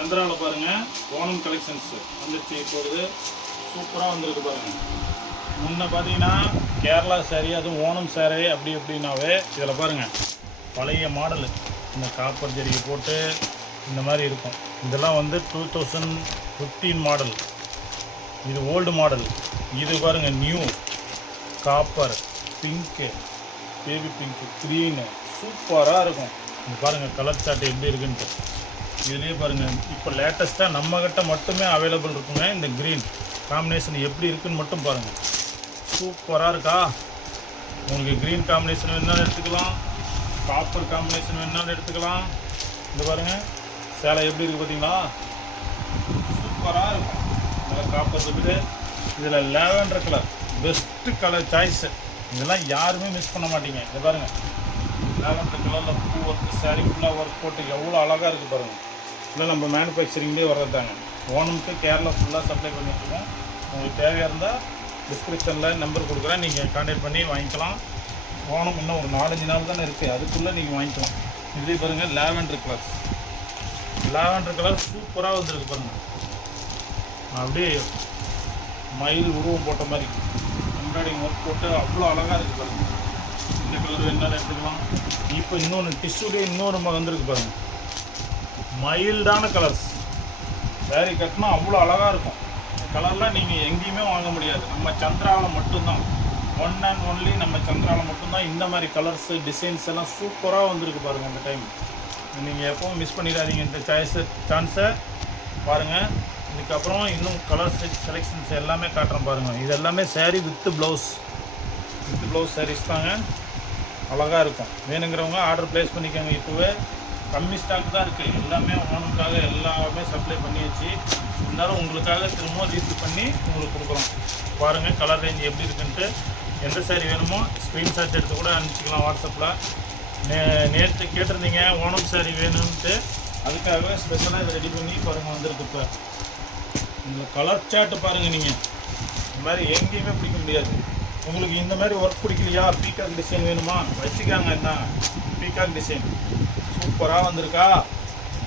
சந்திராவில் பாருங்கள் ஓணம் கலெக்ஷன்ஸ் வந்துச்சு போகுது. சூப்பராக வந்திருக்கு பாருங்கள். முன்ன பார்த்தீங்கன்னா கேரளா சாரீ அதுவும் ஓணம் சாரீ அப்படி எப்படின்னாவே இதில் பாருங்கள் பழைய மாடலு இந்த காப்பர் ஜரிகை போட்டு இந்த மாதிரி இருக்கும். இதெல்லாம் வந்து 2015 மாடல். இது ஓல்டு மாடல். இது பாருங்கள் new copper pink baby pink green சூப்பராக இருக்கும். இது பாருங்கள் கலர் சார்ட் எப்படி இருக்குன்ட்டு. இதுலேயே பாருங்கள் இப்போ லேட்டஸ்ட்டாக நம்மக்கிட்ட மட்டுமே அவைலபிள் இருக்குங்க. இந்த க்ரீன் காம்பினேஷன் எப்படி இருக்குன்னு மட்டும் பாருங்கள். சூப்பராக இருக்கா? உங்களுக்கு க்ரீன் காம்பினேஷன் வேணாலும் எடுத்துக்கலாம், காப்பர் காம்பினேஷன் வேணாலும் எடுத்துக்கலாம். இந்த பாருங்கள் சேலை எப்படி இருக்குது பார்த்தீங்களா? சூப்பராக இருக்கும். நல்லா காப்பர் இருக்குது. இதில் lavender colour best colour choice. இதெல்லாம் யாருமே மிஸ் பண்ண மாட்டீங்க. இதை பாருங்கள் லாவெண்டர் கலரில் பூ ஒர்க்கு சாரீ ஃபுல்லாக ஒர்க் போட்டு எவ்வளோ அழகாக இருக்குது பாருங்கள். இல்லை நம்ம மேனுஃபேக்சரிங்லேயே வர்றது தாங்க. ஓணமுக்கு கேரளா ஃபுல்லாக சப்ளை பண்ணிட்டுருக்கோம். உங்களுக்கு தேவையாக இருந்தால் டிஸ்கிரிப்ஷனில் நம்பர் கொடுக்குறேன், நீங்கள் கான்டாக்ட் பண்ணி வாங்கிக்கலாம். ஓணம் இன்னும் ஒரு 4-5 நாள் தானே இருக்குது, அதுக்குள்ளே நீங்கள் வாங்கிக்கலாம். இதே பாருங்கள் லாவெண்டர் கலர் சூப்பராக வந்துருக்கு பாருங்கள். அப்படியே மயில் உருவம் போட்ட மாதிரி எம்ப்ராய்டிங் ஒர்க் போட்டு அவ்வளோ அழகாக இருக்குது பாருங்கள். இந்த கலர் வேணாலும் எடுத்துக்கலாம். இப்போ இன்னொன்று டிஷ்யூலேயே இன்னொரு வந்துருக்கு பாருங்கள். மைல்டான கலர்ஸ் சாரீ கட்டினா அவ்வளோ அழகாக இருக்கும். கலர்லாம் நீங்கள் எங்கேயுமே வாங்க முடியாது. நம்ம சந்திராவில் மட்டும்தான், ஒன் அண்ட் ஒன்லி நம்ம சந்திராவில் மட்டும்தான் இந்த மாதிரி கலர்ஸு டிசைன்ஸ் எல்லாம் சூப்பராக வந்திருக்கு பாருங்கள். அந்த டைம் நீங்கள் எப்பவும் மிஸ் பண்ணிடாதீங்க. இந்த சான்ஸை பாருங்கள். இதுக்கப்புறம் இன்னும் கலர்ஸ் செலெக்ஷன்ஸ் எல்லாமே காட்டுறேன் பாருங்கள். இது எல்லாமே சாரீ வித் ப்ளவுஸ் சாரீஸ் தாங்க. அழகாக இருக்கும். வேணுங்கிறவங்க ஆர்டர் ப்ளேஸ் பண்ணிக்கோங்க. இப்போவே கம்மி ஸ்டாக் தான் இருக்குது. எல்லாமே ஓணமுக்காக எல்லாமே சப்ளை பண்ணியாச்சு. இருந்தாலும் உங்களுக்காக திரும்பவும் ரீஃபில் பண்ணி உங்களுக்கு கொடுக்குறோம். பாருங்கள் கலர் ரேஞ்ச் எப்படி இருக்குன்ட்டு. எந்த சாரீ வேணுமோ ஸ்க்ரீன்ஷாட் எடுத்து கூட அனுப்பிச்சிக்கலாம் வாட்ஸ்அப்பில். நேற்று கேட்டிருந்தீங்க ஓணம் சாரீ வேணும்ன்ட்டு, அதுக்காகவே ஸ்பெஷலாக இதை ரெடி பண்ணி பாருங்கள் வந்திருக்கு. இப்போ இந்த கலர் சார்ட்டு பாருங்கள். நீங்கள் இந்த மாதிரி எங்கேயுமே பிடிக்க முடியாது. உங்களுக்கு இந்த மாதிரி ஒர்க் பிடிக்கலையா, பீகாக் டிசைன் வேணுமா வச்சுக்காங்க. என்ன பீகாக் டிசைன் சூப்பராக வந்திருக்கா?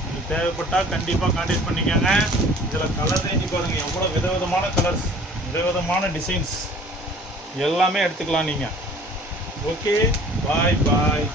இது தேவைப்பட்டால் கண்டிப்பாக கான்டாக்ட் பண்ணிக்கோங்க. இதில் கலர் ரேஞ்சு பாருங்கள் எவ்வளோ விதவிதமான கலர்ஸ், விதவிதமான டிசைன்ஸ் எல்லாமே எடுத்துக்கலாம் நீங்கள். ஓகே, பாய்.